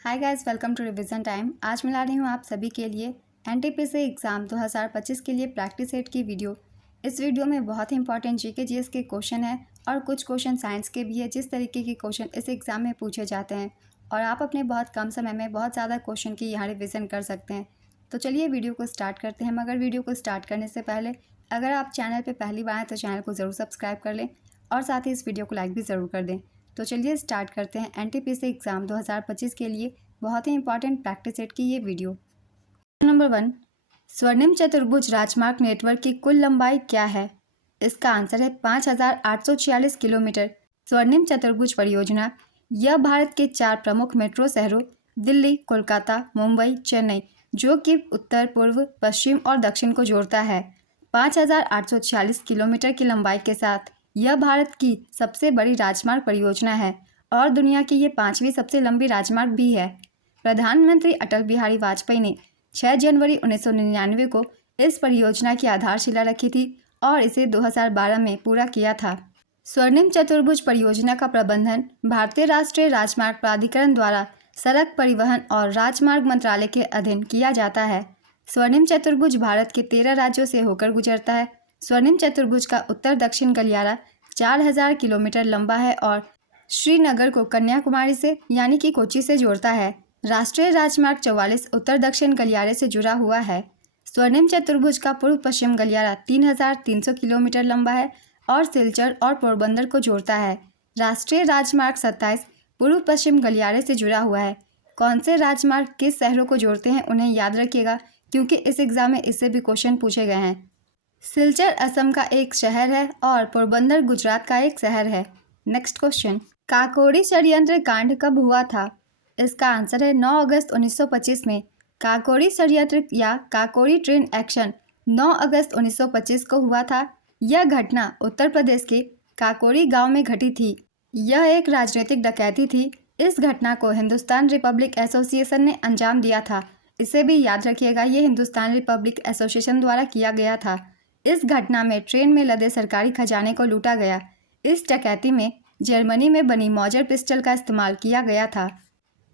Hi guys, welcome to revision time. आज मैं ला रही हूँ आप सभी के लिए एनटीपीसी एग्ज़ाम 2025 के लिए प्रैक्टिस सेट की वीडियो। इस वीडियो में बहुत ही इंपॉर्टेंट जीके जीएस के क्वेश्चन है और कुछ क्वेश्चन साइंस के भी है। जिस तरीके के क्वेश्चन इस एग्ज़ाम में पूछे जाते हैं और आप अपने बहुत कम समय में बहुत ज़्यादा क्वेश्चन की यहाँ रिविज़न कर सकते हैं। तो चलिए वीडियो को स्टार्ट करते हैं। मगर वीडियो को स्टार्ट करने से पहले अगर आप चैनल पर पहली बार आए तो चैनल को ज़रूर सब्सक्राइब कर लें और साथ ही इस वीडियो को लाइक भी ज़रूर कर दें। तो चलिए स्टार्ट करते हैं एनटीपीसी एग्ज़ाम 2025 के लिए बहुत ही इंपॉर्टेंट प्रैक्टिस सेट की ये वीडियो। नंबर 1, स्वर्णिम चतुर्भुज राजमार्ग नेटवर्क की कुल लंबाई क्या है? इसका आंसर है 5846 किलोमीटर। स्वर्णिम चतुर्भुज परियोजना यह भारत के 4 प्रमुख मेट्रो शहरों दिल्ली, कोलकाता, मुंबई, चेन्नई जो कि उत्तर, पूर्व, पश्चिम और दक्षिण को जोड़ता है। 5846 किलोमीटर की लंबाई के साथ यह भारत की सबसे बड़ी राजमार्ग परियोजना है और दुनिया की ये 5वीं सबसे लंबी राजमार्ग भी है। प्रधानमंत्री अटल बिहारी वाजपेयी ने 6 जनवरी 1999 को इस परियोजना की आधारशिला रखी थी और इसे 2012 में पूरा किया था। स्वर्णिम चतुर्भुज परियोजना का प्रबंधन भारतीय राष्ट्रीय राजमार्ग प्राधिकरण द्वारा सड़क परिवहन और राजमार्ग मंत्रालय के अधीन किया जाता है। स्वर्णिम चतुर्भुज भारत के 13 राज्यों से होकर गुजरता है। स्वर्णिम चतुर्भुज का उत्तर दक्षिण गलियारा 4000 किलोमीटर लंबा है और श्रीनगर को कन्याकुमारी से यानी कि कोच्चि से जोड़ता है। राष्ट्रीय राजमार्ग 44 उत्तर दक्षिण गलियारे से जुड़ा हुआ है। स्वर्णिम चतुर्भुज का पूर्व पश्चिम गलियारा 3300 किलोमीटर लंबा है और सिलचर और पोरबंदर को जोड़ता है। राष्ट्रीय राजमार्ग 27 पूर्व पश्चिम गलियारे से जुड़ा हुआ है। कौन से राजमार्ग किस शहरों को जोड़ते हैं उन्हें याद रखिएगा, क्योंकि इस एग्जाम में इससे भी क्वेश्चन पूछे गए हैं। सिलचर असम का एक शहर है और पोरबंदर गुजरात का एक शहर है। नेक्स्ट क्वेश्चन, काकोरी षड्यंत्र कांड कब हुआ था? इसका आंसर है 9 अगस्त 1925 में। काकोरी षड्यंत्र या काकोरी ट्रेन एक्शन 9 अगस्त 1925 को हुआ था। यह घटना उत्तर प्रदेश के काकोरी गांव में घटी थी। यह एक राजनीतिक डकैती थी। इस घटना को हिंदुस्तान रिपब्लिक एसोसिएशन ने अंजाम दिया था। इसे भी याद रखिएगा, ये हिंदुस्तान रिपब्लिक एसोसिएशन द्वारा किया गया था। इस घटना में ट्रेन में लदे सरकारी खजाने को लूटा गया। इस डकैती में जर्मनी में बनी मॉजर पिस्टल का इस्तेमाल किया गया था।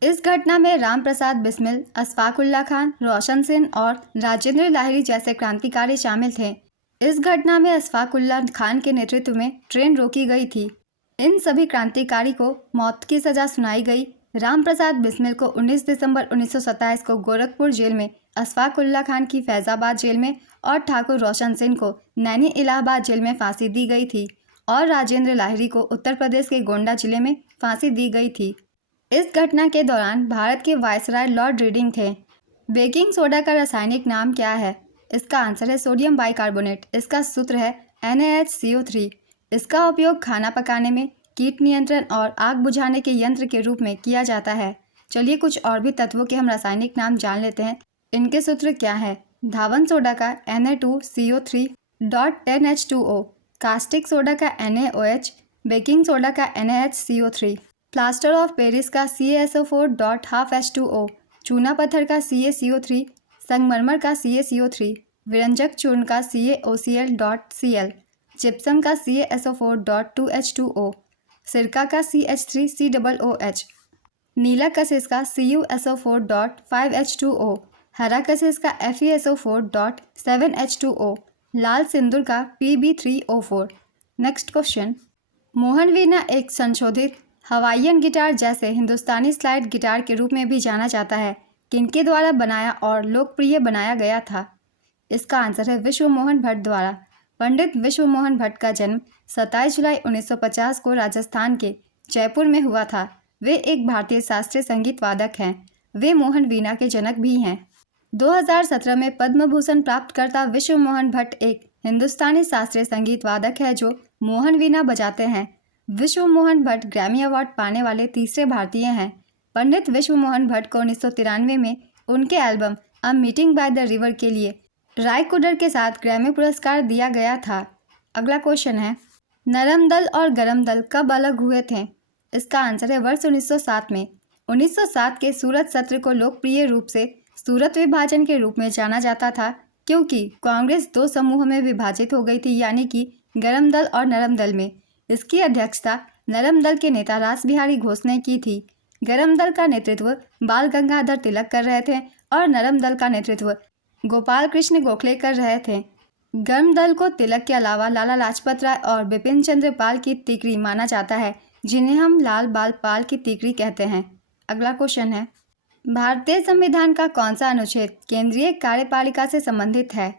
इस घटना में राम प्रसाद बिस्मिल, अशफाकुल्ला खान, रोशन सेन और राजेंद्र लाहिड़ी जैसे क्रांतिकारी शामिल थे। इस घटना में अशफाकुल्ला खान के नेतृत्व में ट्रेन रोकी गई थी। इन सभी क्रांतिकारी को मौत की सजा सुनाई गई। राम प्रसाद बिस्मिल को 19 दिसंबर 1927 को गोरखपुर जेल में, अशफाकुल्ला खान की फैजाबाद जेल में और ठाकुर रोशन सेन को नैनी इलाहाबाद जेल में फांसी दी गई थी और राजेंद्र लाहिड़ी को उत्तर प्रदेश के गोंडा जिले में फांसी दी गई थी। इस घटना के दौरान भारत के वायसराय लॉर्ड रीडिंग थे। बेकिंग सोडा का रासायनिक नाम क्या है? इसका आंसर है सोडियम बाइकार्बोनेट। इसका सूत्र है NaHCO3। इसका उपयोग खाना पकाने में, कीट नियंत्रण और आग बुझाने के यंत्र के रूप में किया जाता है। चलिए कुछ और भी तत्वों के हम रासायनिक नाम जान लेते हैं। इनके सूत्र क्या है? धावन सोडा का Na2CO3.10H2O, कास्टिक सोडा का NaOH, बेकिंग सोडा का NaHCO3, प्लास्टर ऑफ पेरिस का CaSO4.12H2O, चूना पत्थर का CaCO3, संगमरमर का CaCO3, विरंजक चूर्ण का CaOCl.Cl, जिप्सम का CaSO4.2H2O, सिरका का CH3COOH, नीला कशिश का CuSO4.5H2O, हरा कशिश का FeSO4.7H2O, लाल सिंदूर का Pb3O4। नेक्स्ट क्वेश्चन, मोहन वीणा एक संशोधित हवाईयन गिटार जैसे हिंदुस्तानी स्लाइड गिटार के रूप में भी जाना जाता है। किनके द्वारा बनाया और लोकप्रिय बनाया गया था? इसका आंसर है विश्व मोहन भट्ट द्वारा। पंडित विश्व मोहन भट्ट का जन्म 27 जुलाई 1950 को राजस्थान के जयपुर में हुआ था। वे एक भारतीय शास्त्रीय संगीत वादक हैं। वे मोहन वीणा के जनक भी हैं। 2017 में पद्म भूषण प्राप्तकर्ता विश्व मोहन भट्ट एक हिंदुस्तानी शास्त्रीय संगीत वादक है जो मोहन वीणा बजाते हैं। विश्व मोहन भट्ट ग्रैमी अवार्ड पाने वाले तीसरे भारतीय हैं। पंडित विश्व मोहन भट्ट को 1993 में उनके album a meeting by the river के लिए राय कुडर के साथ ग्रैमी पुरस्कार दिया गया था। अगला क्वेश्चन है, नरम दल और गरम दल कब अलग हुए थे? इसका आंसर है वर्ष 1907 में। 1907 के सूरत सत्र को लोकप्रिय रूप से सूरत विभाजन के रूप में जाना जाता था, क्योंकि कांग्रेस 2 समूह में विभाजित हो गई थी, यानी कि गरम दल और नरम दल में। इसकी अध्यक्षता नरम दल के नेता रास बिहारी घोष ने की थी। गरम दल का नेतृत्व बाल गंगाधर तिलक कर रहे थे और नरम दल का नेतृत्व गोपाल कृष्ण गोखले कर रहे थे। गर्म दल को तिलक के अलावा लाला लाजपत राय और बिपिन चंद्र पाल की तीकरी माना जाता है, जिन्हें हम लाल बाल पाल की तीकरी कहते हैं। अगला क्वेश्चन है, भारतीय संविधान का कौन सा अनुच्छेद केंद्रीय कार्यपालिका से संबंधित है?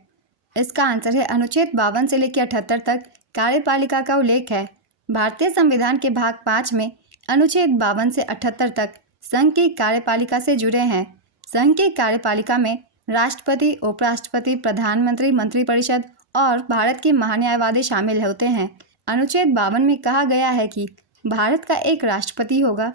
इसका आंसर है अनुच्छेद 52 से लेकर 78 तक कार्यपालिका का उल्लेख है। भारतीय संविधान के भाग 5 में अनुच्छेद 52 से 78 तक संघ की कार्यपालिका से जुड़े हैं। संघ की कार्यपालिका में राष्ट्रपति, उपराष्ट्रपति, प्रधानमंत्री, मंत्रिपरिषद और भारत के महान्यायवादी शामिल होते हैं। अनुच्छेद 52 में कहा गया है कि भारत का एक राष्ट्रपति होगा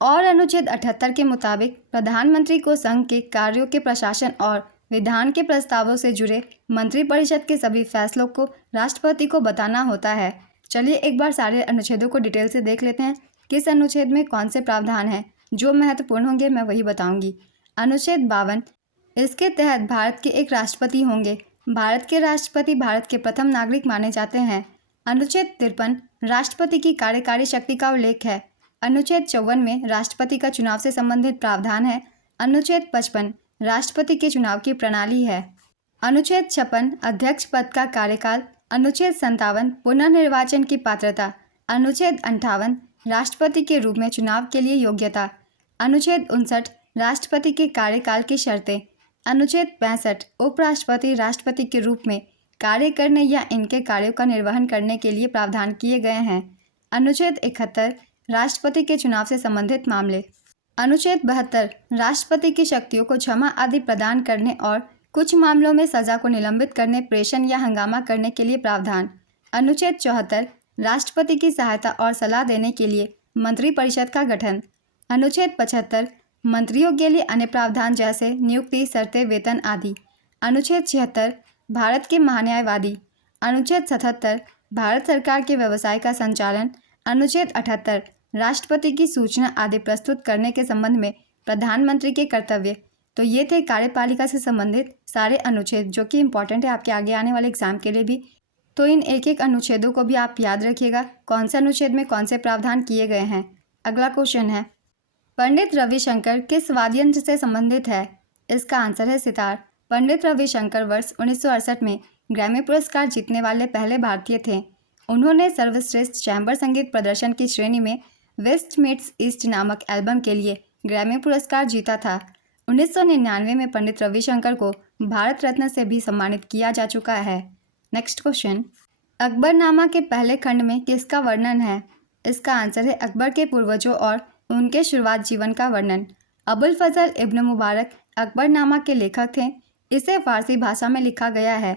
और अनुच्छेद 78 के मुताबिक प्रधानमंत्री को संघ के कार्यों के प्रशासन और विधान के प्रस्तावों से जुड़े मंत्रिपरिषद के सभी फैसलों को राष्ट्रपति को बताना होता है। चलिए एक बार सारे अनुच्छेदों को डिटेल से देख लेते हैं। किस अनुच्छेद में कौन से प्रावधान हैं, जो महत्वपूर्ण होंगे मैं वही बताऊंगी। अनुच्छेद 52, इसके तहत भारत के एक राष्ट्रपति होंगे। भारत के राष्ट्रपति भारत के प्रथम नागरिक माने जाते हैं। अनुच्छेद 53, राष्ट्रपति की कार्यकारी शक्ति का उल्लेख है। अनुच्छेद 54 में राष्ट्रपति का चुनाव से संबंधित प्रावधान है। अनुच्छेद 55, राष्ट्रपति के चुनाव की प्रणाली है। अनुच्छेद 56, अध्यक्ष पद का कार्यकाल। अनुच्छेद 57, पुनर्निर्वाचन की पात्रता। अनुच्छेद 58, राष्ट्रपति के रूप में चुनाव के लिए योग्यता। अनुच्छेद 59, राष्ट्रपति के कार्यकाल की शर्तें। अनुच्छेद 65, उपराष्ट्रपति राष्ट्रपति के रूप में कार्य करने या इनके कार्यों का निर्वहन करने के लिए प्रावधान किए गए हैं। अनुच्छेद 71, राष्ट्रपति के चुनाव से संबंधित मामले। अनुच्छेद 72, राष्ट्रपति की शक्तियों को क्षमा आदि प्रदान करने और कुछ मामलों में सजा को निलंबित करने, प्रेषण या हंगामा करने के लिए प्रावधान। अनुच्छेद 74, राष्ट्रपति की सहायता और सलाह देने के लिए मंत्रिपरिषद का गठन। अनुच्छेद 75, मंत्रियों के लिए अन्य प्रावधान जैसे नियुक्ति, शर्तें, वेतन आदि। अनुच्छेद 76, भारत के महान्यायवादी। अनुच्छेद 77, भारत सरकार के व्यवसाय का संचालन। अनुच्छेद 78, राष्ट्रपति की सूचना आदि प्रस्तुत करने के संबंध में प्रधानमंत्री के कर्तव्य। तो ये थे कार्यपालिका से संबंधित सारे अनुच्छेद, जो कि इम्पॉर्टेंट है आपके आगे आने वाले एग्जाम के लिए भी। तो इन एक एक अनुच्छेदों को भी आप याद रखिएगा, कौन से अनुच्छेद में कौन से प्रावधान किए गए हैं। अगला क्वेश्चन है, पंडित रविशंकर किस वाद्य यंत्र से संबंधित है? इसका आंसर है सितार। पंडित रविशंकर वर्ष 1968 में ग्रैमी पुरस्कार जीतने वाले पहले भारतीय थे। उन्होंने सर्वश्रेष्ठ चैम्बर संगीत प्रदर्शन की श्रेणी में वेस्ट मीट्स ईस्ट नामक एल्बम के लिए ग्रैमी पुरस्कार जीता था। 1999 में पंडित रविशंकर को भारत रत्न से भी सम्मानित किया जा चुका है। नेक्स्ट क्वेश्चन, अकबरनामा के पहले खंड में किसका वर्णन है? इसका आंसर है अकबर के पूर्वजों और उनके शुरुआत जीवन का वर्णन। अबुल फजल इब्न मुबारक अकबरनामा के लेखक थे। इसे फारसी भाषा में लिखा गया है।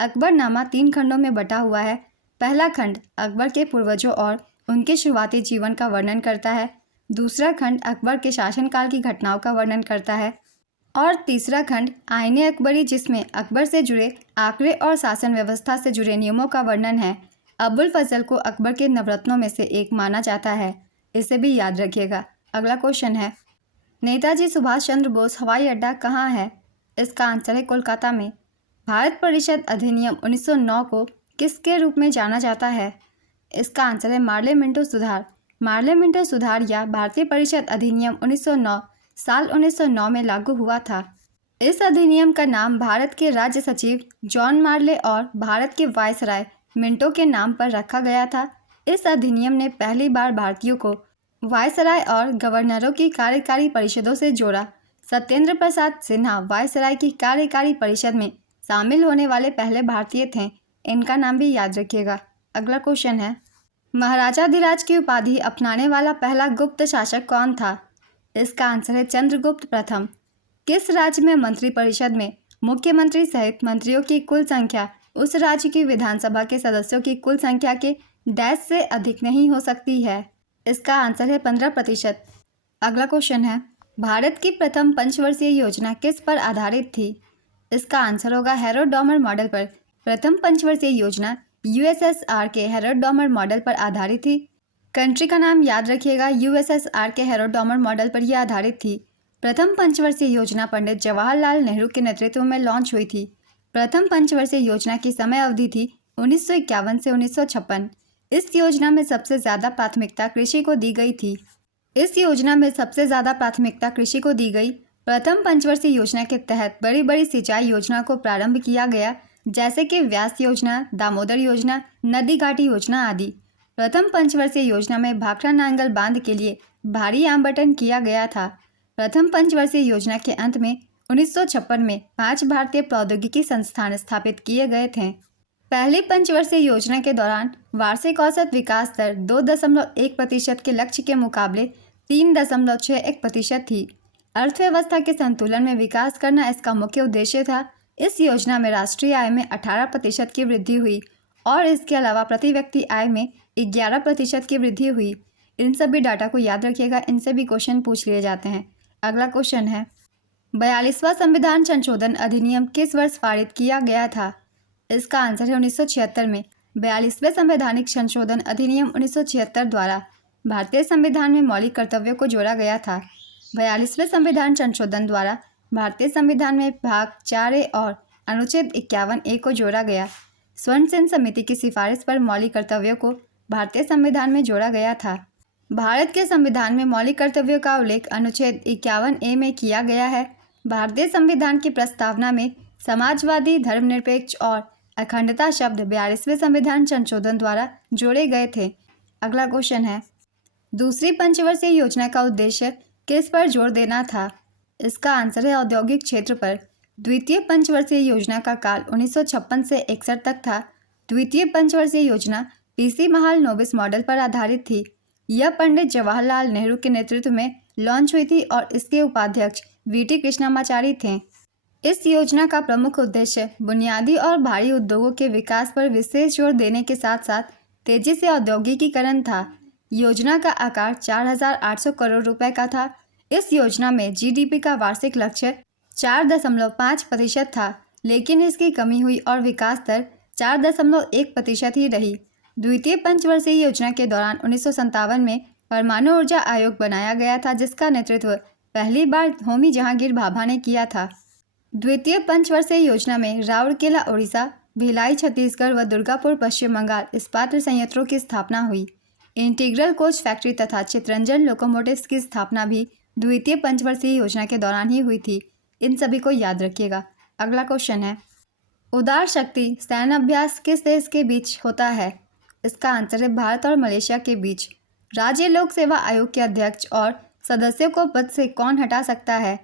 अकबरनामा 3 खंडों में बटा हुआ है। पहला खंड अकबर के पूर्वजों और उनके शुरुआती जीवन का वर्णन करता है। दूसरा खंड अकबर के शासनकाल की घटनाओं का वर्णन करता है और तीसरा खंड आईने अकबरी, जिसमें अकबर से जुड़े आंकड़े और शासन व्यवस्था से जुड़े नियमों का वर्णन है। अबुल फजल को अकबर के नवरत्नों में से एक माना जाता है, इसे भी याद रखिएगा। अगला क्वेश्चन है, नेताजी सुभाष चंद्र बोस हवाई अड्डा कहाँ है? इसका आंसर है कोलकाता में। भारत परिषद अधिनियम 1909 को किसके रूप में जाना जाता है? इसका आंसर है मार्ले मिंटो सुधार। मार्ले मिंटो सुधार या भारतीय परिषद अधिनियम 1909 साल 1909 में लागू हुआ था। इस अधिनियम का नाम भारत के राज्य सचिव जॉन मार्ले और भारत के वायसराय मिंटो के नाम पर रखा गया था। इस अधिनियम ने पहली बार भारतीयों को वायसराय और गवर्नरों की कार्यकारी परिषदों से जोड़ा। सत्येंद्र प्रसाद सिन्हा वायसराय की कार्यकारी परिषद में शामिल होने वाले पहले भारतीय थे। इनका नाम भी याद रखिएगा। अगला क्वेश्चन है, महाराजाधिराज की उपाधि अपनाने वाला पहला गुप्त शासक कौन था? इसका आंसर है चंद्रगुप्त प्रथम। किस राज्य में मंत्रिपरिषद में मुख्यमंत्री सहित मंत्रियों की कुल संख्या उस राज्य की विधानसभा के सदस्यों की कुल संख्या के डैश से अधिक नहीं हो सकती है? इसका आंसर है 15%। अगला क्वेश्चन है, भारत की प्रथम पंचवर्षीय योजना किस पर आधारित थी? इसका आंसर होगा हैरोल्ड डॉमर मॉडल पर। प्रथम पंचवर्षीय योजना यूएसएसआर के हैरोल्ड डॉमर मॉडल पर आधारित थी। कंट्री का नाम याद रखिएगा, यूएसएसआर के हैरोल्ड डॉमर मॉडल पर यह आधारित थी। प्रथम पंचवर्षीय योजना पंडित जवाहरलाल नेहरू के नेतृत्व में लॉन्च हुई थी। प्रथम पंचवर्षीय योजना की समय अवधि थी 1951 से 1956। इस योजना में सबसे ज़्यादा प्राथमिकता कृषि को दी गई थी। इस योजना में सबसे ज़्यादा प्राथमिकता कृषि को दी गई। प्रथम पंचवर्षीय योजना के तहत बड़ी बड़ी सिंचाई योजना को प्रारंभ किया गया, जैसे कि व्यास योजना, दामोदर योजना, नदी घाटी योजना आदि। प्रथम पंचवर्षीय योजना में भाखड़ा नांगल बांध के लिए भारी आवंटन किया गया था। प्रथम पंचवर्षीय योजना के अंत में 1956 में 5 भारतीय प्रौद्योगिकी संस्थान स्थापित किए गए थे। पहली पंचवर्षीय योजना के दौरान वार्षिक औसत विकास दर 2.1% के लक्ष्य के मुकाबले 3.61% थी। अर्थव्यवस्था के संतुलन में विकास करना इसका मुख्य उद्देश्य था। इस योजना में राष्ट्रीय आय में 18% की वृद्धि हुई और इसके अलावा प्रति व्यक्ति आय में 11% की वृद्धि हुई। इन सभी डाटा को याद रखिएगा, इनसे भी क्वेश्चन पूछ लिए जाते हैं। अगला क्वेश्चन है, 42वां संविधान संशोधन अधिनियम किस वर्ष पारित किया गया था? इसका आंसर है 1976 में। 42वें संवैधानिक संशोधन अधिनियम 1976 द्वारा भारतीय संविधान में मौलिक कर्तव्यों को जोड़ा गया था। 42वें संविधान संशोधन द्वारा भारतीय संविधान में भाग 4A और अनुच्छेद 51A को जोड़ा गया। स्वर्ण सेन समिति की सिफारिश पर मौलिक कर्तव्यों को भारतीय संविधान में जोड़ा गया था। भारत के संविधान में मौलिक कर्तव्यों का उल्लेख अनुच्छेद 51A में किया गया है। भारतीय संविधान की प्रस्तावना में समाजवादी, धर्मनिरपेक्ष और अखंडता शब्द 42वें संविधान संशोधन द्वारा जोड़े गए थे। अगला क्वेश्चन है, दूसरी पंचवर्षीय योजना का उद्देश्य किस पर जोर देना था? इसका आंसर है औद्योगिक क्षेत्र पर। द्वितीय पंचवर्षीय योजना का काल 1956 से 61 तक था। द्वितीय पंचवर्षीय योजना पीसी महाल नोबिस मॉडल पर आधारित थी। यह पंडित जवाहरलाल नेहरू के नेतृत्व में लॉन्च हुई थी और इसके उपाध्यक्ष वीटी कृष्णमाचारी थे। इस योजना का प्रमुख उद्देश्य बुनियादी और भारी उद्योगों के विकास पर विशेष जोर देने के साथ साथ तेजी से औद्योगिकीकरण था। योजना का आकार 4,800 करोड़ रुपए का था। इस योजना में जीडीपी का वार्षिक लक्ष्य 4.5% था, लेकिन इसकी कमी हुई और विकास दर 4.1% ही रही। द्वितीय पंचवर्षीय योजना के दौरान 1957 में परमाणु ऊर्जा आयोग बनाया गया था, जिसका नेतृत्व पहली बार होमी जहांगीर भाभा ने किया था। द्वितीय पंचवर्षीय योजना में राउरकेला उड़ीसा, भिलाई छत्तीसगढ़ व दुर्गापुर पश्चिम बंगाल इस्पात संयंत्रों की स्थापना हुई। इंटीग्रल कोच फैक्ट्री तथा चितरंजन लोकोमोटिव्स की स्थापना भी द्वितीय पंचवर्षीय योजना के दौरान ही हुई थी। इन सभी को याद रखिएगा। अगला क्वेश्चन है, उदार शक्ति सैन्य अभ्यास किस देश के बीच होता है? इसका आंसर है भारत और मलेशिया के बीच। राज्य लोक सेवा आयोग के अध्यक्ष और सदस्यों को पद से कौन हटा सकता है?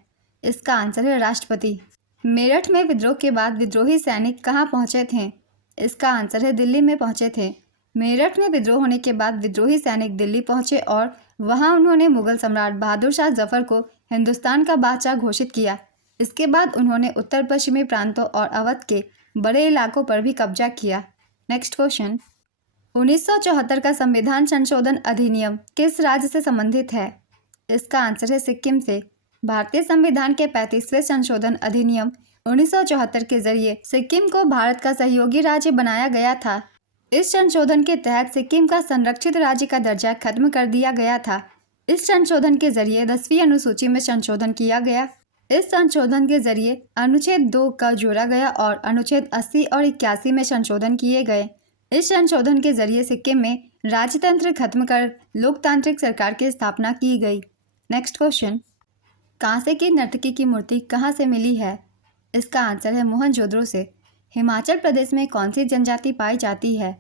इसका आंसर है राष्ट्रपति। मेरठ में विद्रोह के बाद विद्रोही सैनिक कहाँ पहुँचे थे? इसका आंसर है दिल्ली में पहुँचे थे। मेरठ में विद्रोह होने के बाद विद्रोही सैनिक दिल्ली पहुँचे और वहाँ उन्होंने मुगल सम्राट बहादुर शाह जफर को हिंदुस्तान का बादशाह घोषित किया। इसके बाद उन्होंने उत्तर पश्चिमी प्रांतों और अवध के बड़े इलाकों पर भी कब्जा किया। नेक्स्ट क्वेश्चन, 1974 का संविधान संशोधन अधिनियम किस राज्य से संबंधित है? इसका आंसर है सिक्किम से। भारतीय संविधान के 35वें संशोधन अधिनियम 1974 के जरिए सिक्किम को भारत का सहयोगी राज्य बनाया गया था। इस संशोधन के तहत सिक्किम का संरक्षित राज्य का दर्जा खत्म कर दिया गया था। इस संशोधन के जरिए 10वीं अनुसूची में संशोधन किया गया। इस संशोधन के जरिए अनुच्छेद 2 का जोड़ा गया और अनुच्छेद 80 और 81 में संशोधन किए गए। इस संशोधन के जरिए सिक्किम में राजतंत्र खत्म कर लोकतांत्रिक सरकार की स्थापना की गई। नेक्स्ट क्वेश्चन, कांसे की नर्तकी की मूर्ति कहाँ से मिली है? इसका आंसर है मोहनजोदड़ो से। हिमाचल प्रदेश में कौन सी जनजाति पाई जाती है?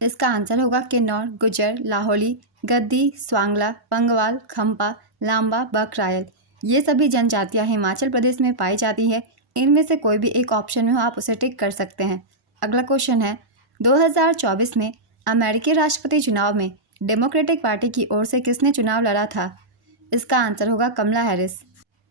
इसका आंसर होगा किन्नौर, गुज्जर, लाहौली, गद्दी, स्वांगला, पंगवाल, खम्पा, लांबा, बकरायल। ये सभी जनजातियाँ हिमाचल प्रदेश में पाई जाती है। इनमें से कोई भी एक ऑप्शन में हो, आप उसे टिक कर सकते हैं। अगला क्वेश्चन है, 2024 में अमेरिकी राष्ट्रपति चुनाव में डेमोक्रेटिक पार्टी की ओर से किसने चुनाव लड़ा था? इसका आंसर होगा कमला हैरिस।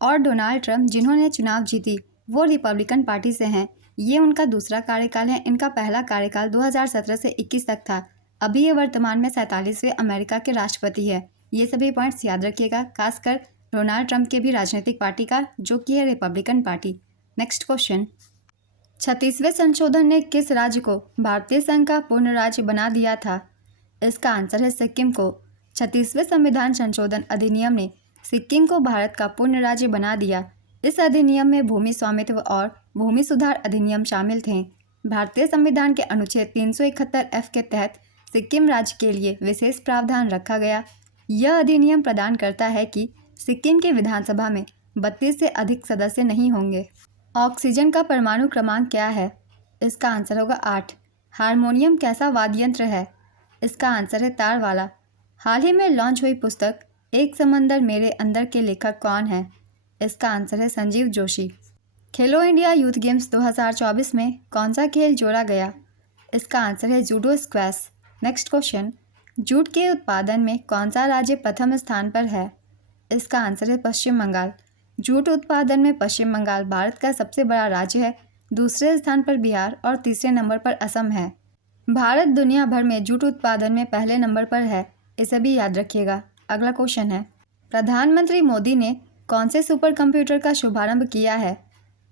और डोनाल्ड ट्रंप जिन्होंने चुनाव जीती वो रिपब्लिकन पार्टी से हैं। ये उनका दूसरा कार्यकाल है। इनका पहला कार्यकाल 2017 से 21 तक था। अभी ये वर्तमान में 47वें अमेरिका के राष्ट्रपति है। ये सभी पॉइंट्स याद रखिएगा, खासकर डोनाल्ड ट्रंप के भी राजनीतिक पार्टी का, जो कि है रिपब्लिकन पार्टी। नेक्स्ट क्वेश्चन, 36वें संशोधन ने किस राज्य को भारतीय संघ का पूर्ण राज्य बना दिया था? इसका आंसर है सिक्किम को। 36वें संविधान संशोधन अधिनियम ने सिक्किम को भारत का पूर्ण राज्य बना दिया। इस अधिनियम में भूमि स्वामित्व और भूमि सुधार अधिनियम शामिल थे। भारतीय संविधान के अनुच्छेद 371F के तहत सिक्किम राज्य के लिए विशेष प्रावधान रखा गया। यह अधिनियम प्रदान करता है कि सिक्किम की विधानसभा में 32 से अधिक सदस्य नहीं होंगे। ऑक्सीजन का परमाणु क्रमांक क्या है? इसका आंसर होगा 8। हारमोनियम कैसा वाद्य यंत्र है? इसका आंसर है तार वाला। हाल ही में लॉन्च हुई पुस्तक एक समंदर मेरे अंदर के लेखक कौन है? इसका आंसर है संजीव जोशी। खेलो इंडिया यूथ गेम्स 2024 में कौन सा खेल जोड़ा गया? इसका आंसर है judo squash. Next question, jute के उत्पादन में कौन सा राज्य प्रथम स्थान पर है? इसका आंसर है पश्चिम बंगाल। जूट उत्पादन में पश्चिम बंगाल भारत का सबसे बड़ा राज्य है। दूसरे स्थान पर बिहार और तीसरे नंबर पर असम है। भारत दुनिया भर में जूट उत्पादन में पहले नंबर पर है, इसे भी याद रखिएगा। अगला क्वेश्चन है, प्रधानमंत्री मोदी ने कौन से सुपर कंप्यूटर का शुभारंभ किया है?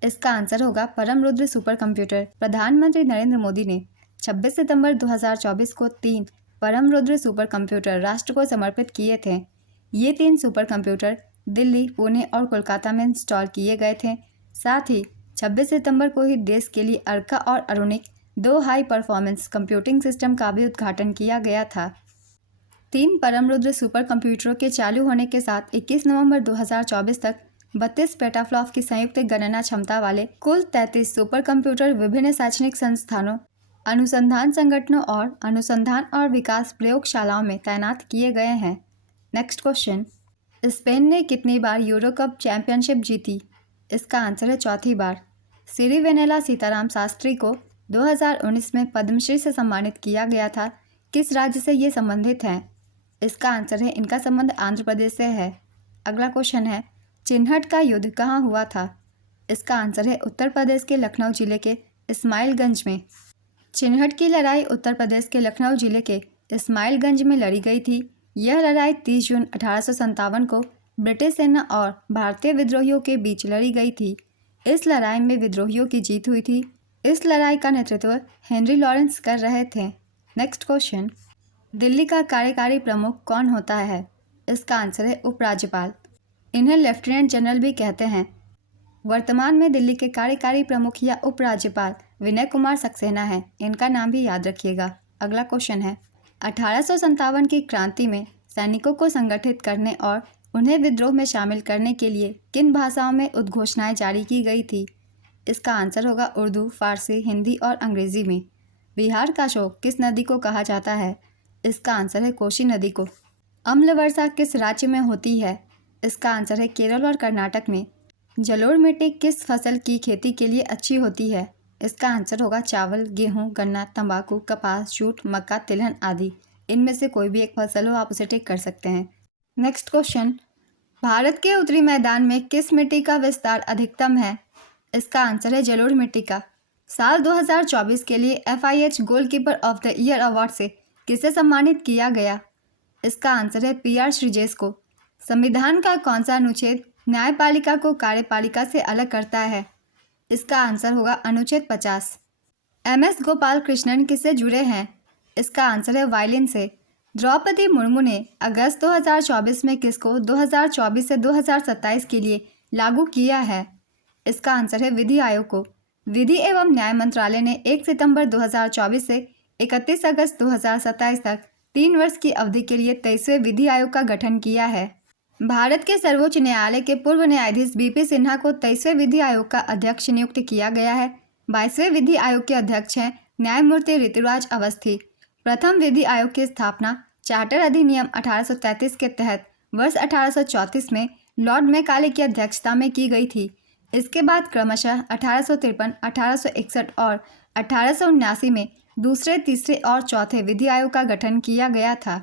इसका आंसर होगा परम रुद्र सुपर कंप्यूटर। प्रधानमंत्री नरेंद्र मोदी ने 26 सितंबर 2024 को 3 परम रुद्र सुपर कंप्यूटर राष्ट्र को समर्पित किए थे। ये 3 सुपर कंप्यूटर दिल्ली, पुणे और कोलकाता में इंस्टॉल किए गए थे। साथ ही 26 सितंबर को ही देश के लिए अर्का और अरुणिक 2 हाई परफॉर्मेंस कंप्यूटिंग सिस्टम का भी उद्घाटन किया गया था। 3 परम रुद्र सुपर कंप्यूटरों के चालू होने के साथ 21 नवंबर 2024 तक 32 पेटाफ्लॉप की संयुक्त गणना क्षमता वाले कुल 33 सुपर कंप्यूटर विभिन्न शैक्षणिक संस्थानों, अनुसंधान संगठनों और अनुसंधान और विकास प्रयोगशालाओं में तैनात किए गए हैं। नेक्स्ट क्वेश्चन, स्पेन ने कितनी बार यूरो कप चैंपियनशिप जीती? इसका आंसर है चौथी बार। सिरिवेनेला सीताराम शास्त्री को 2019 में पद्मश्री से सम्मानित किया गया था। किस राज्य से ये संबंधित हैं? इसका आंसर है इनका संबंध आंध्र प्रदेश से है। अगला क्वेश्चन है, चिन्हट का युद्ध कहाँ हुआ था? इसका आंसर है उत्तर प्रदेश के लखनऊ जिले के इस्माइलगंज में। चिन्हट की लड़ाई उत्तर प्रदेश के लखनऊ जिले के इस्माइलगंज में लड़ी गई थी। यह लड़ाई 30 जून 1857 को ब्रिटिश सेना और भारतीय विद्रोहियों के बीच लड़ी गई थी। इस लड़ाई में विद्रोहियों की जीत हुई थी। इस लड़ाई का नेतृत्व हेनरी लॉरेंस कर रहे थे। नेक्स्ट क्वेश्चन, दिल्ली का कार्यकारी प्रमुख कौन होता है? इसका आंसर है उपराज्यपाल। इन्हें लेफ्टिनेंट जनरल भी कहते हैं। वर्तमान में दिल्ली के कार्यकारी प्रमुख या उपराज्यपाल विनय कुमार सक्सेना हैं। इनका नाम भी याद रखिएगा। अगला क्वेश्चन है, 1857 की क्रांति में सैनिकों को संगठित करने और उन्हें विद्रोह में शामिल करने के लिए किन भाषाओं में उद्घोषणाएं जारी की गई थी? इसका आंसर होगा उर्दू, फारसी, हिंदी और अंग्रेजी में। बिहार का शोक किस नदी को कहा जाता है? इसका आंसर है कोसी नदी को। अम्ल वर्षा किस राज्य में होती है? इसका आंसर है केरल और कर्नाटक में। जलोढ़ मिट्टी किस फसल की खेती के लिए अच्छी होती है? इसका आंसर होगा चावल, गेहूं, गन्ना, तंबाकू, कपास, जूट, मक्का, तिलहन आदि। इनमें से कोई भी एक फसल हो, आप उसे टिक कर सकते हैं। नेक्स्ट क्वेश्चन, भारत के उत्तरी मैदान में किस मिट्टी का विस्तार अधिकतम है? इसका आंसर है जलोढ़ मिट्टी का। साल 2024 के लिए FIH goalkeeper of the year award से किसे सम्मानित किया गया? इसका आंसर है PR श्रीजेश को। संविधान का कौन सा अनुच्छेद न्यायपालिका को कार्यपालिका से अलग करता है? इसका आंसर होगा अनुच्छेद 50। MS गोपाल कृष्णन किससे जुड़े हैं? इसका आंसर है वायलिन से। द्रौपदी मुर्मू ने अगस्त 2024 में किसको 2024 से 2027 के लिए लागू किया है? इसका आंसर है विधि आयोग को। विधि एवं न्याय मंत्रालय ने 1 सितंबर 2024 से 31 अगस्त 2027 तक 3 वर्ष की अवधि के लिए 23वें विधि आयोग का गठन किया है। भारत के सर्वोच्च न्यायालय के पूर्व न्यायाधीश BP सिन्हा को 23वें विधि आयोग का अध्यक्ष नियुक्त किया गया है। 22वें विधि आयोग के अध्यक्ष हैं न्यायमूर्ति ऋतुराज अवस्थी। प्रथम विधि आयोग की स्थापना चार्टर अधिनियम 1833 के तहत वर्ष 1834 में लॉर्ड मैकाले की अध्यक्षता में की गई थी। इसके बाद क्रमशः 1853, 1861 और 1879 में दूसरे, तीसरे और चौथे विधि आयोग का गठन किया गया था।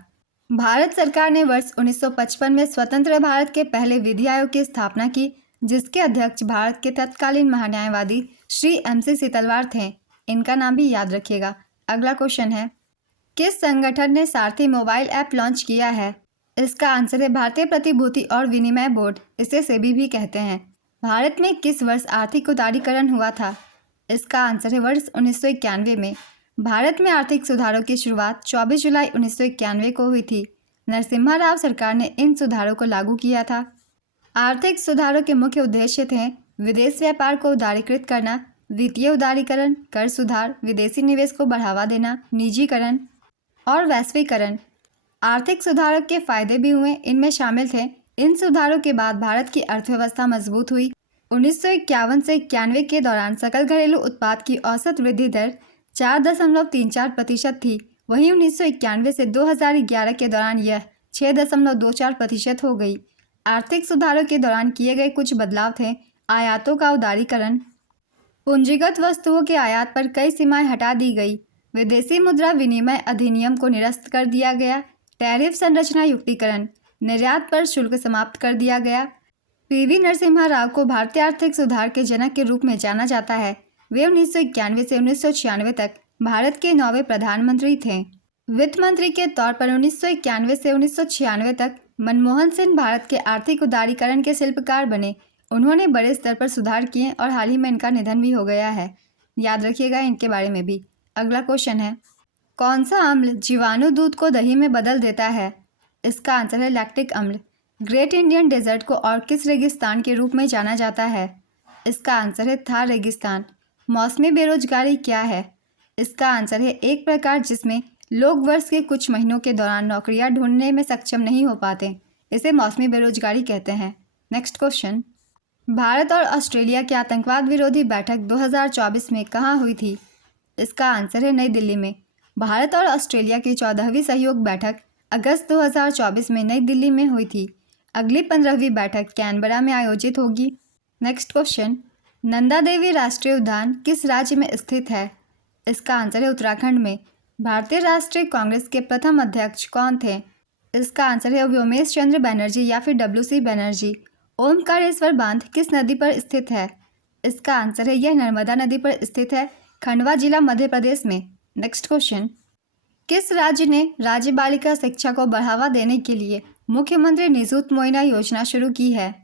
भारत सरकार ने वर्ष 1955 में स्वतंत्र भारत के पहले विधि आयोग की स्थापना की, जिसके अध्यक्ष भारत के तत्कालीन महान्यायवादी श्री MC सीतलवार थे। इनका नाम भी याद रखिएगा। अगला क्वेश्चन है, किस संगठन ने सारथी मोबाइल ऐप लॉन्च किया है? इसका आंसर है भारतीय प्रतिभूति और विनिमय बोर्ड, इसे सेबी भी कहते हैं। भारत में किस वर्ष आर्थिक उदारीकरण हुआ था? इसका आंसर है वर्ष 1991 में। भारत में आर्थिक सुधारों की शुरुआत 24 जुलाई 1991 को हुई थी। नरसिम्हा राव सरकार ने इन सुधारों को लागू किया था। आर्थिक सुधारों के मुख्य उद्देश्य थे विदेश व्यापार को उदारीकृत करना, वित्तीय उदारीकरण, कर सुधार, विदेशी निवेश को बढ़ावा देना, निजीकरण और वैश्वीकरण। आर्थिक सुधारों के फायदे भी हुए, इनमें शामिल थे। इन सुधारों के बाद भारत की अर्थव्यवस्था मजबूत हुई। 1951 से 91 के दौरान सकल घरेलू उत्पाद की औसत वृद्धि दर 4.34% थी। वहीं 1991 से 2011 के दौरान यह 6.24% हो गई। आर्थिक सुधारों के दौरान किए गए कुछ बदलाव थे। आयातों का उदारीकरण, पूंजीगत वस्तुओं के आयात पर कई सीमाएं हटा दी गई। विदेशी मुद्रा विनिमय अधिनियम को निरस्त कर दिया गया। टैरिफ संरचना युक्तिकरण, निर्यात पर शुल्क समाप्त कर दिया गया। पीवी नरसिम्हा राव को भारतीय आर्थिक सुधार के जनक के रूप में जाना जाता है। वे 1991 से 1996 तक भारत के 9वें प्रधानमंत्री थे। वित्त मंत्री के तौर पर 1991 से 1996 तक मनमोहन सिंह भारत के आर्थिक उदारीकरण के शिल्पकार बने। उन्होंने बड़े स्तर पर सुधार किए और हाल ही में इनका निधन भी हो गया है। याद रखिएगा इनके बारे में भी। अगला क्वेश्चन है, कौन सा अम्ल जीवाणु दूध को दही में बदल देता है? इसका आंसर है लैक्टिक अम्ल। ग्रेट इंडियन डेजर्ट को और किस रेगिस्तान के रूप में जाना जाता है? इसका आंसर है थार रेगिस्तान। मौसमी बेरोजगारी क्या है? इसका आंसर है एक प्रकार जिसमें लोग वर्ष के कुछ महीनों के दौरान नौकरियां ढूंढने में सक्षम नहीं हो पाते। इसे मौसमी बेरोजगारी कहते हैं। नेक्स्ट क्वेश्चन, भारत और ऑस्ट्रेलिया की आतंकवाद विरोधी बैठक 2024 में कहाँ हुई थी? इसका आंसर है नई दिल्ली में। भारत और ऑस्ट्रेलिया की 14वीं सहयोग बैठक अगस्त 2024 में नई दिल्ली में हुई थी। अगली 15वीं बैठक कैनबरा में आयोजित होगी। नेक्स्ट क्वेश्चन, नंदा देवी राष्ट्रीय उद्यान किस राज्य में स्थित है? इसका आंसर है उत्तराखंड में। भारतीय राष्ट्रीय कांग्रेस के प्रथम अध्यक्ष कौन थे? इसका आंसर है व्योमेश चंद्र बनर्जी या फिर WC बनर्जी। ओमकारेश्वर बांध किस नदी पर स्थित है? इसका आंसर है यह नर्मदा नदी पर स्थित है, खंडवा जिला मध्य प्रदेश में। नेक्स्ट क्वेश्चन, किस राज्य ने राज्य बालिका शिक्षा को बढ़ावा देने के लिए मुख्यमंत्री निजुत मोइना योजना शुरू की है?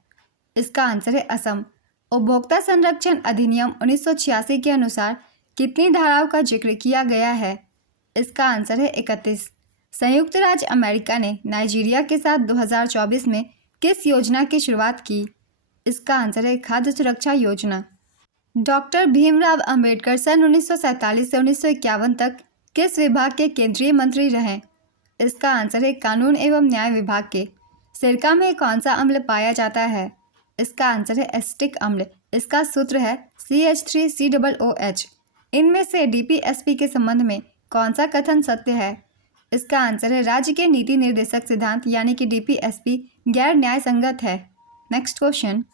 इसका आंसर है असम। उपभोक्ता संरक्षण अधिनियम 1986 के अनुसार कितनी धाराओं का जिक्र किया गया है? इसका आंसर है 31। संयुक्त राज्य अमेरिका ने नाइजीरिया के साथ 2024 में किस योजना की शुरुआत की? इसका आंसर है खाद्य सुरक्षा योजना। डॉक्टर भीमराव अंबेडकर सन 1947 से 1951 तक किस विभाग के केंद्रीय मंत्री रहे? इसका आंसर है कानून एवं न्याय विभाग के। सिरका में कौन सा अम्ल पाया जाता है? इसका आंसर है एसिटिक अम्ल। इसका सूत्र है CH3COOH। इनमें से DPSP के संबंध में कौन सा कथन सत्य है? इसका आंसर है राज्य के नीति निर्देशक सिद्धांत यानी कि DPSP गैर न्याय संगत है। नेक्स्ट क्वेश्चन,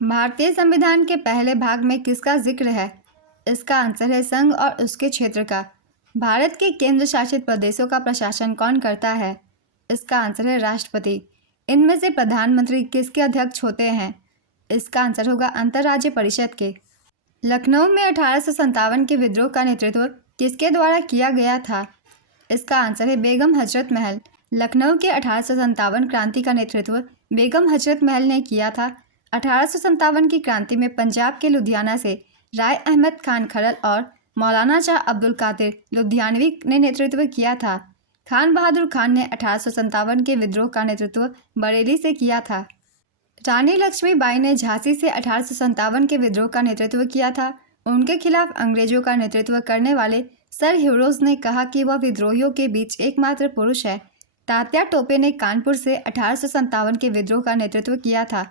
भारतीय संविधान के पहले भाग में किसका जिक्र है? इसका आंसर है संघ और उसके क्षेत्र का। भारत के केंद्र शासित प्रदेशों का प्रशासन कौन करता है? इसका आंसर है राष्ट्रपति। इनमें से प्रधानमंत्री किसके अध्यक्ष होते हैं? इसका आंसर होगा अंतर्राज्य परिषद के। लखनऊ में 1857 के विद्रोह का नेतृत्व किसके द्वारा किया गया था? इसका आंसर है बेगम हजरत महल। लखनऊ के 1857 क्रांति का नेतृत्व बेगम हजरत महल ने किया था। 1857 की क्रांति में पंजाब के लुधियाना से राय अहमद खान खलल और मौलाना शाह अब्दुल कादिर लुधियानवी ने नेतृत्व किया था। खान बहादुर खान ने 1857 के विद्रोह का नेतृत्व बरेली से किया था। रानी लक्ष्मीबाई ने झांसी से 1857 के विद्रोह का नेतृत्व किया था। उनके खिलाफ अंग्रेजों का नेतृत्व करने वाले सर ह्यूरोज ने कहा कि वह विद्रोहियों के बीच एकमात्र पुरुष है। तात्या टोपे ने कानपुर से 1857 के विद्रोह का नेतृत्व किया था।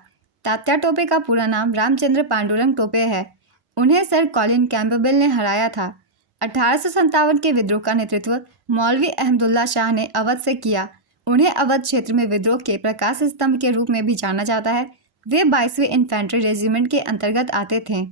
तात्या टोपे का पूरा नाम रामचंद्र पांडुरंग टोपे है। उन्हें सर कॉलिन कैंपबेल ने हराया था। 1857 के विद्रोह का नेतृत्व मौलवी अहमदुल्ला शाह ने अवध से किया। उन्हें अवध क्षेत्र में विद्रोह के प्रकाश स्तंभ के रूप में भी जाना जाता है। वे 22वीं इन्फेंट्री रेजिमेंट के अंतर्गत आते थे।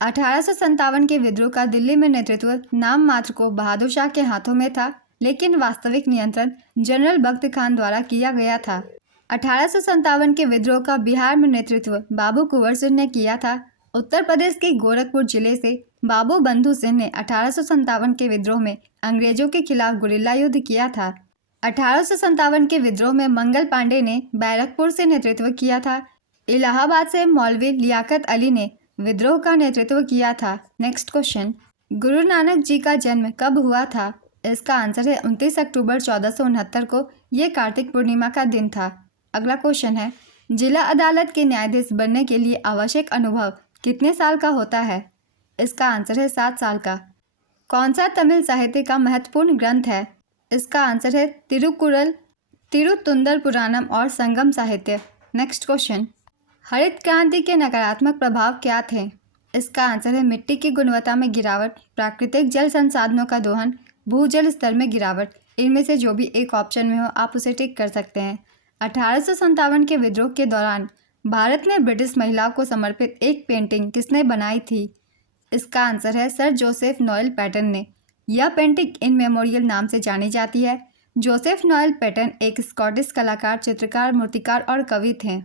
1857 के विद्रोह का दिल्ली में नेतृत्व नाम मात्र को बहादुर शाह के हाथों में था, लेकिन वास्तविक नियंत्रण जनरल बख्त खान द्वारा किया गया था। 1857 के विद्रोह का बिहार में नेतृत्व बाबू कुंवर सिंह ने किया था। उत्तर प्रदेश के गोरखपुर जिले से बाबू बंधु सिंह ने 1857 के विद्रोह में अंग्रेजों के खिलाफ गुरिल्ला युद्ध किया था। 1857 के विद्रोह में मंगल पांडे ने बैरकपुर से नेतृत्व किया था। इलाहाबाद से मौलवी लियाकत अली ने विद्रोह का नेतृत्व किया था। नेक्स्ट क्वेश्चन, गुरु नानक जी का जन्म कब हुआ था? इसका आंसर है 29 अक्टूबर 1469 को। ये कार्तिक पूर्णिमा का दिन था। अगला क्वेश्चन है, जिला अदालत के न्यायाधीश बनने के लिए आवश्यक अनुभव कितने साल का होता है? इसका आंसर है 7 साल का। कौन सा तमिल साहित्य का महत्वपूर्ण ग्रंथ है? इसका आंसर है तिरुकुरल। तिरुतुंदर पुराणम और संगम साहित्य। नेक्स्ट क्वेश्चन, हरित क्रांति के नकारात्मक प्रभाव क्या थे? इसका आंसर है मिट्टी की गुणवत्ता में गिरावट, प्राकृतिक जल संसाधनों का दोहन, भूजल स्तर में गिरावट। इनमें से जो भी एक ऑप्शन में हो आप उसे टिक कर सकते हैं। 1857 के विद्रोह के दौरान भारत में ब्रिटिश महिलाओं को समर्पित एक पेंटिंग किसने बनाई थी? इसका आंसर है सर जोसेफ नोएल पैटन ने। यह पेंटिंग इन मेमोरियल नाम से जानी जाती है। जोसेफ नोएल पैटन एक स्कॉटिश कलाकार, चित्रकार, मूर्तिकार और कवि थे।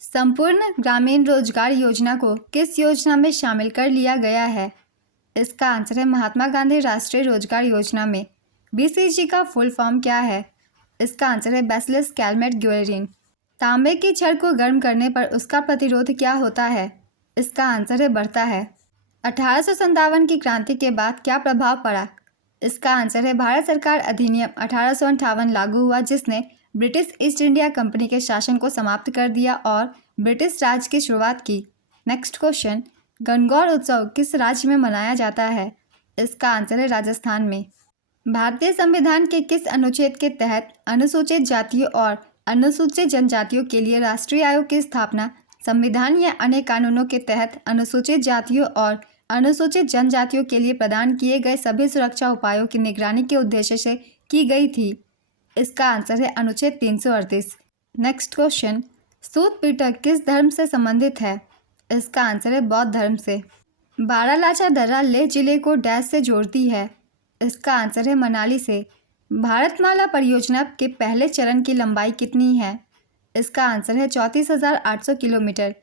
संपूर्ण ग्रामीण रोजगार योजना को किस योजना में शामिल कर लिया गया है? इसका आंसर है महात्मा गांधी राष्ट्रीय रोजगार योजना में। बीसीजी का फुल फॉर्म क्या है? इसका आंसर है बैसिलस कैलमेट ग्वेरिन। तांबे की छड़ को गर्म करने पर उसका प्रतिरोध क्या होता है? इसका आंसर है बढ़ता है। 1857 की क्रांति के बाद क्या प्रभाव पड़ा? इसका आंसर है भारत सरकार अधिनियम 1858 लागू हुआ, जिसने ब्रिटिश ईस्ट इंडिया कंपनी के शासन को समाप्त कर दिया और ब्रिटिश राज की शुरुआत की। नेक्स्ट क्वेश्चन, गणगौर उत्सव किस राज्य में मनाया जाता है? इसका आंसर है राजस्थान में। भारतीय संविधान के किस अनुच्छेद के तहत अनुसूचित जातियों और अनुसूचित जनजातियों के लिए राष्ट्रीय आयोग की स्थापना संविधान या अन्य कानूनों के तहत अनुसूचित जातियों और अनुसूचित जनजातियों के लिए प्रदान किए गए सभी सुरक्षा उपायों की निगरानी के उद्देश्य से की गई थी? इसका आंसर है अनुच्छेद 338। नेक्स्ट क्वेश्चन, सूत पीटक किस धर्म से संबंधित है? इसका आंसर है बौद्ध धर्म से। बारालाचा दर्रा लेह जिले को डैश से जोड़ती है? इसका आंसर है मनाली से। भारतमाला परियोजना के पहले चरण की लंबाई कितनी है? इसका आंसर है 34,800 किलोमीटर।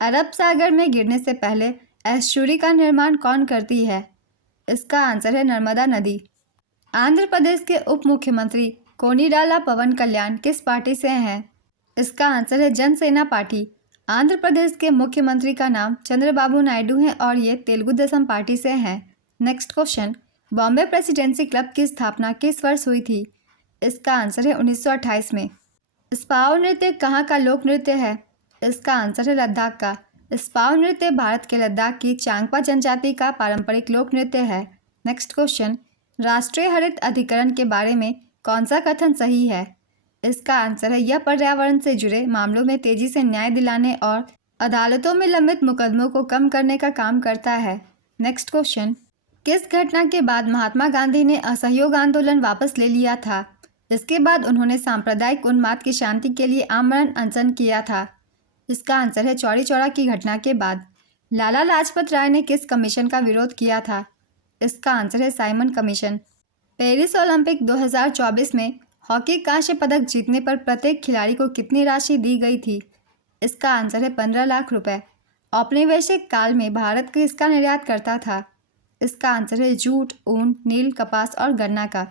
अरब सागर में गिरने से पहले एस्चुरी का निर्माण कौन करती है? इसका आंसर है नर्मदा नदी। आंध्र प्रदेश के उप मुख्यमंत्री कोनिडाला पवन कल्याण किस पार्टी से हैं? इसका आंसर है जनसेना पार्टी। आंध्र प्रदेश के मुख्यमंत्री का नाम चंद्रबाबू नायडू है और ये तेलुगु देशम पार्टी से हैं। Next question, Bombay presidency club की स्थापना किस वर्ष हुई थी? इसका आंसर है 1928 में। स्पाउ नृत्य कहाँ का लोक नृत्य है? इसका आंसर है लद्दाख का। स्पाउ नृत्य भारत के लद्दाख की चांगपा जनजाति का पारंपरिक लोक नृत्य है। नेक्स्ट क्वेश्चन, राष्ट्रीय हरित अधिकरण के बारे में कौन सा कथन सही है? इसका आंसर है यह पर्यावरण से जुड़े मामलों में तेजी से न्याय दिलाने और अदालतों में लंबित मुकदमों को कम करने का काम करता है। नेक्स्ट क्वेश्चन, किस घटना के बाद महात्मा गांधी ने असहयोग आंदोलन वापस ले लिया था? इसके बाद उन्होंने सांप्रदायिक उन्माद की शांति के लिए आमरण अनशन किया था। इसका आंसर है चौरी चौरा की घटना के बाद। लाला लाजपत राय ने किस कमीशन का विरोध किया था? इसका आंसर है साइमन कमीशन। पेरिस ओलंपिक 2024 में हॉकी कांस्य पदक जीतने पर प्रत्येक खिलाड़ी को कितनी राशि दी गई थी? इसका आंसर है 15 लाख रुपए। औपनिवेशिक काल में भारत किसका निर्यात करता था? इसका आंसर है जूट, ऊन, नील, कपास और गन्ना का।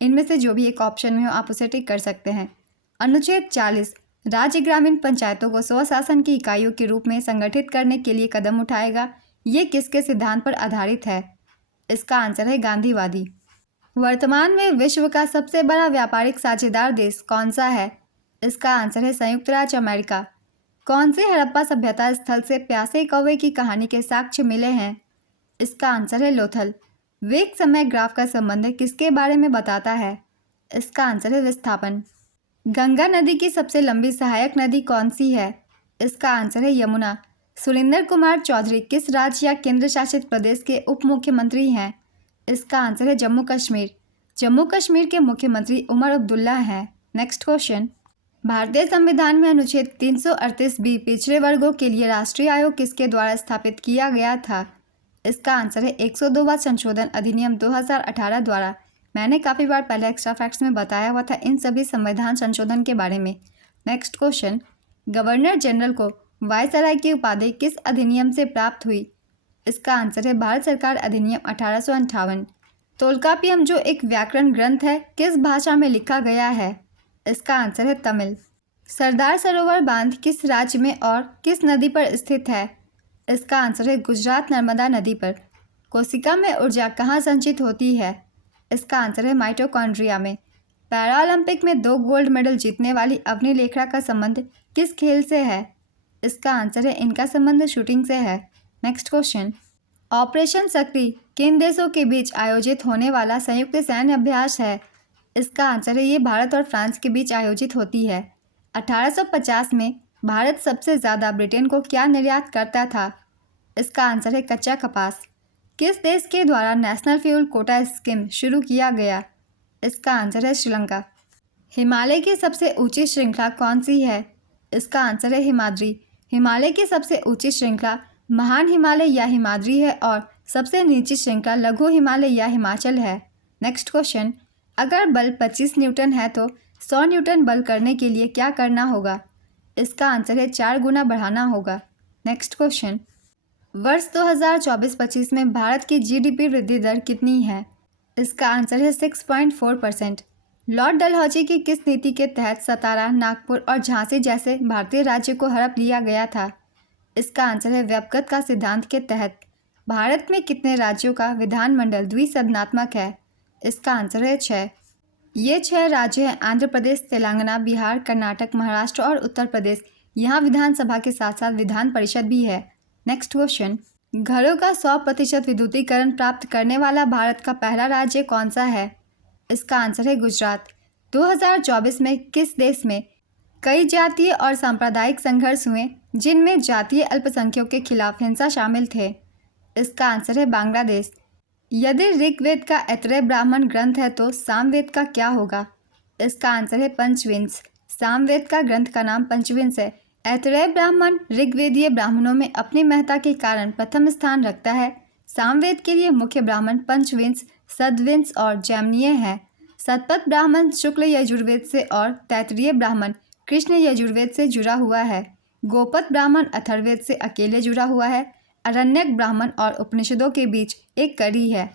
इनमें से जो भी एक ऑप्शन में हो आप उसे टिक कर सकते हैं। अनुच्छेद 40 राज्य ग्रामीण पंचायतों को स्वशासन की इकाइयों के रूप में संगठित करने के लिए कदम उठाएगा। ये किसके सिद्धांत पर आधारित है? इसका आंसर है गांधीवादी। वर्तमान में विश्व का सबसे बड़ा व्यापारिक साझेदार देश कौन सा है? इसका आंसर है संयुक्त राज्य अमेरिका। कौन से हड़प्पा सभ्यता स्थल से प्यासे कौवे की कहानी के साक्ष्य मिले हैं? इसका आंसर है लोथल। वेग समय ग्राफ का संबंध किसके बारे में बताता है? इसका आंसर है विस्थापन। गंगा नदी की सबसे लंबी सहायक नदी कौन सी है? इसका आंसर है यमुना। सुरेंद्र कुमार चौधरी किस राज्य या केंद्र शासित प्रदेश के उप मुख्यमंत्री हैं? इसका आंसर है जम्मू कश्मीर। जम्मू कश्मीर के मुख्यमंत्री उमर अब्दुल्ला हैं। नेक्स्ट क्वेश्चन, भारतीय संविधान में अनुच्छेद 338 पिछड़े वर्गों के लिए राष्ट्रीय आयोग किसके द्वारा स्थापित किया गया था? इसका आंसर है 102वां संशोधन अधिनियम 2018 द्वारा। मैंने काफ़ी बार पहले एक्स्ट्रा फैक्ट्स में बताया हुआ था इन सभी संविधान संशोधन के बारे में। नेक्स्ट क्वेश्चन, गवर्नर जनरल को वायसराय की उपाधि किस अधिनियम से प्राप्त हुई? इसका आंसर है भारत सरकार अधिनियम 1858। तोल्कापियम जो एक व्याकरण ग्रंथ है किस भाषा में लिखा गया है? इसका आंसर है तमिल। सरदार सरोवर बांध किस राज्य में और किस नदी पर स्थित है? इसका आंसर है गुजरात नर्मदा नदी पर। कोशिका में ऊर्जा कहाँ संचित होती है? इसका आंसर है माइटोकॉन्ड्रिया में। पैरालंपिक में 2 गोल्ड मेडल जीतने वाली अवनी लेखरा का संबंध किस खेल से है? इसका आंसर है इनका संबंध शूटिंग से है। नेक्स्ट क्वेश्चन, ऑपरेशन शक्ति किन देशों के बीच आयोजित होने वाला संयुक्त सैन्य अभ्यास है? इसका आंसर है ये भारत और फ्रांस के बीच आयोजित होती है। 1850 में भारत सबसे ज़्यादा ब्रिटेन को क्या निर्यात करता था? इसका आंसर है कच्चा कपास। किस देश के द्वारा नेशनल फ्यूल कोटा स्कीम शुरू किया गया? इसका आंसर है श्रीलंका। हिमालय की सबसे ऊंची श्रृंखला कौन सी है? इसका आंसर है हिमाद्री। हिमालय की सबसे ऊंची श्रृंखला महान हिमालय या हिमाद्री है और सबसे नीची श्रृंखला लघु हिमालय या हिमाचल है। नेक्स्ट क्वेश्चन, अगर बल 25 न्यूटन है तो 100 न्यूटन बल करने के लिए क्या करना होगा? इसका आंसर है 4 गुना बढ़ाना होगा। नेक्स्ट क्वेश्चन, वर्ष 2024-25 में भारत की जीडीपी वृद्धि दर कितनी है? इसका आंसर है 6.4%। लॉर्ड डलहौजी की किस नीति के तहत सतारा, नागपुर और झांसी जैसे भारतीय राज्य को हड़प लिया गया था? इसका आंसर है व्यवगत का सिद्धांत के तहत। भारत में कितने राज्यों का विधानमंडल द्विसदनात्मक है? इसका आंसर है 6। ये 6 राज्य हैं आंध्र प्रदेश, तेलंगाना, बिहार, कर्नाटक, महाराष्ट्र और उत्तर प्रदेश। यहाँ विधानसभा के साथ साथ विधान परिषद भी है। नेक्स्ट क्वेश्चन, घरों का 100% विद्युतीकरण प्राप्त करने वाला भारत का पहला राज्य कौन सा है? इसका आंसर है गुजरात। 2024 में किस देश में कई जातीय और सांप्रदायिक संघर्ष हुए जिनमें जातीय अल्पसंख्यकों के खिलाफ हिंसा शामिल थे? इसका आंसर है बांग्लादेश। यदि ऋग्वेद का ऐतरेय ब्राह्मण ग्रंथ है तो सामवेद का क्या होगा? इसका आंसर है पंचविंश। सामवेद का ग्रंथ का नाम पंचविंश है। ऐतरेय ब्राह्मण ऋग्वेदीय ब्राह्मणों में अपनी महत्ता के कारण प्रथम स्थान रखता है। सामवेद के लिए मुख्य ब्राह्मण पंचविंश, सदविंश और जैमिनीय है। सतपथ ब्राह्मण शुक्ल यजुर्वेद से और तैत्तिरीय ब्राह्मण कृष्ण यजुर्वेद से जुड़ा हुआ है। गोपथ ब्राह्मण अथर्ववेद से अकेले जुड़ा हुआ है। अरण्यक ब्राह्मण और उपनिषदों के बीच एक कड़ी है।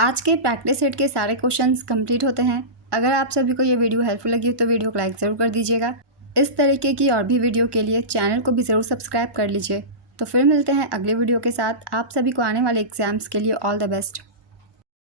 आज के प्रैक्टिस सेट के सारे क्वेश्चंस कंप्लीट होते हैं। अगर आप सभी को ये वीडियो हेल्पफुल लगी हो तो वीडियो को लाइक ज़रूर कर दीजिएगा। इस तरीके की और भी वीडियो के लिए चैनल को भी ज़रूर सब्सक्राइब कर लीजिए। तो फिर मिलते हैं अगले वीडियो के साथ। आप सभी को आने वाले एग्जाम्स के लिए ऑल द बेस्ट।